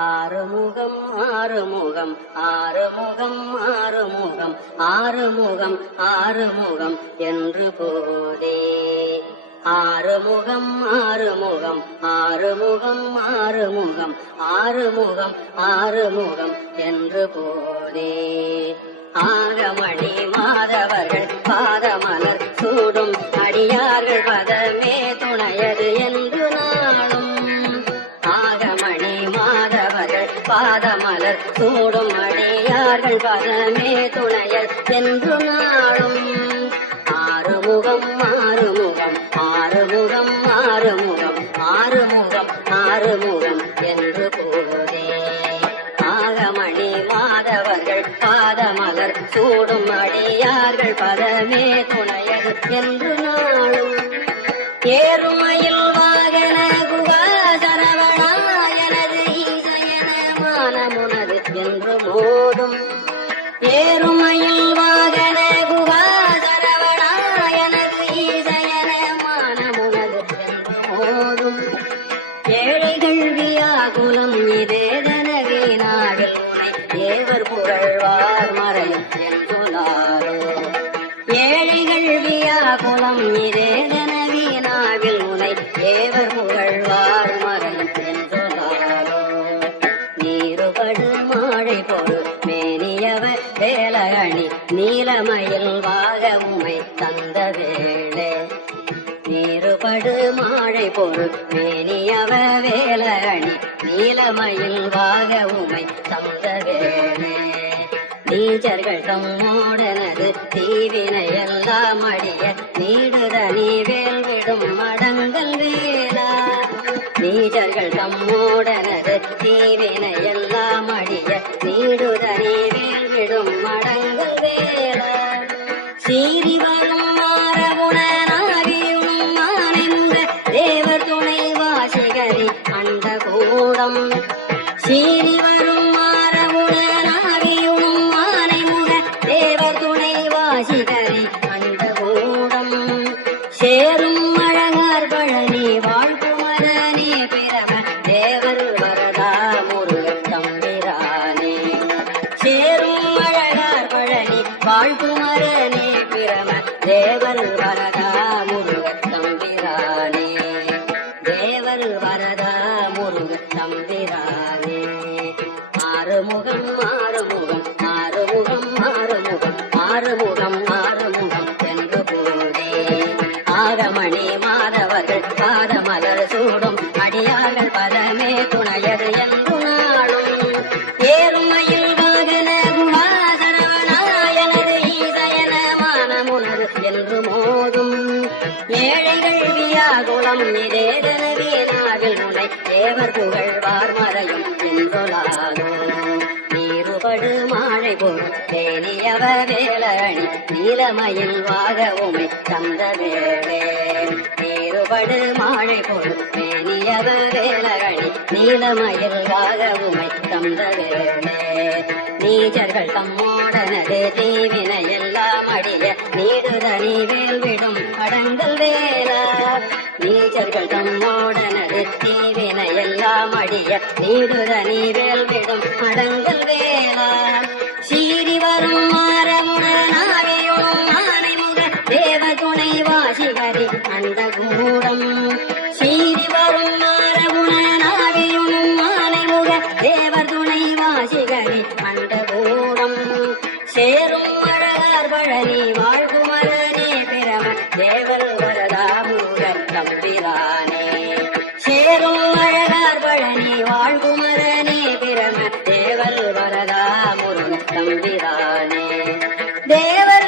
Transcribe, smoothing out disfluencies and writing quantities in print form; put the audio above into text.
ஆறுமுகம் ஆறுமுகம் ஆறுமுகம் ஆறுமுகம் ஆறுமுகம் ஆறுமுகம் என்று போதே ஆறுமுகம் ஆறுமுகம் ஆறுமுகம் ஆறுமுகம் ஆறுமுகம் ஆறுமுகம் என்று போதே ஆகமணி மாதவர்கள் பாதமலர் சூடும் அடியார்கள் பதமே துணையது என்று நாளும் ஆகமணி மாதவர்கள் பாதமலர் சூடும் அடியார்கள் பதமே துணையல் என்று நாளும் ஆறுமுகம் ஆறுமுகம் ஆறுமுகம் ஆறுமுகம் ஆறுமுகம் ஆறுமுகம் என்று போதே ஆகமணி மாதவர்கள் பாதமலர் சூடும் அடியார்கள் பதமே துணையது என்று நாளும் ஏறுமையில் வாகன குகா சரவணாயனது ஈசயன மானமுனது என்று மோதும் ஏறுமையில் வாகன குகா சரவணாயனது ஈசயன மானமுனது என்று மோதும் ஏழைகள் வியாகுலம் இதேதனவே நாவில் உனை தேவர் புகழ்வார் மறையும் என்றுனாரோ ஏழைகள் வியாகுலம் இதேதனவே நாவில் உனை தேவர் புகழ்வார் மறையும் என்றுனாரோ நீருபடு மாழை பொரு மேனியவ வேலகணி நீலமயில் வாக உமை தந்த வேளே நீருபடு மாழை பொரு மேனியவ வேலகணி நீலமயில் வாக உமை தந்த வேளே நீச்சர்கள் தம்மோடனது தீவினை எல்லாம் அடிய நீடுதனி வேல் விடும் மடங்கள் வேலா நீச்சர்கள் தம்மோடனது தீவினை எல்லாம் அடிய நீடுதனி வேல் விடும் மடங்கள் வேலா சீறி வரும் மாறவுணனாகியும் மானை முக தேவர் துணை வாசிகரி அண்ட கூடம் சீறி வரும் மாறவுணனாகியும் மானை முக தேவர் துணை வாசிகரி அண்ட கூடம் சேரும் அழகார் பழனி வாழ்குமரனே பிரம தேவர் வரதா முருகத் தம்பிரானே சேரும் அழகார் பழனி வாழ்குமரனே பிரம தேவர் வரதா முருகத் தம்பிரானே தேவர் வரதா முருகத் தம்பிரானே ஆறுமுகம் ஆறுமுகம் ஆறுமுகம் ஆறுமுகம் ஆறுமுகம் ஆறுமுகம் என்று போதே ஆகமணி மாதவர்கள் பாதமலர் சூடும் அடியார்கள் பதமே துணையது என்று நாளும் ஏறுமையில் வாகன குணாசரவணாயனது ஈசயன மானமுனது என்று மோதும் ஏழைகள் வியாகுலம் இதேதனவே நாவில் உனை தேவர் புகழ்வார் மறையும் என்றொலாதோ நீருபடு மாழை பொருள் தேனியவ வேலணி நீலமயில் வாக உமை தந்த வேளே நீருபடு மாழை பொருள் தேனியவ வேலணி நீலமயில் வாக உமை தந்த வேளே நீச்சர்கள் தம்மோடனது தீவினை எல்லாம் அடிய நீடுதனி வேல் விடும் அடங்கல் வேலா நீச்சர்கள் தம்மோடனது தீவினை எல்லாம் அடிய நீடுதனி வேல் விடும் அடங்கல் வேலா சீறி வரும் மாறமுடனாவியும் மானை முக தேவ துணை வாசிகரி அண்ட கூடம் சீறி வரும் மாறமுடனாவியும் மானை முக தேவர் துணை வாசிகரி அண்ட கூடம் சேரும் அழகார் பழனி வாழ்குமரனே பிரம தேவர் வரதா முருகத் தம்பிரானே சேரும் அழகார் பழனி வாழ்குமரனே பிரம தேவர் வரதா முருகத் தம்பிரானே தேவர்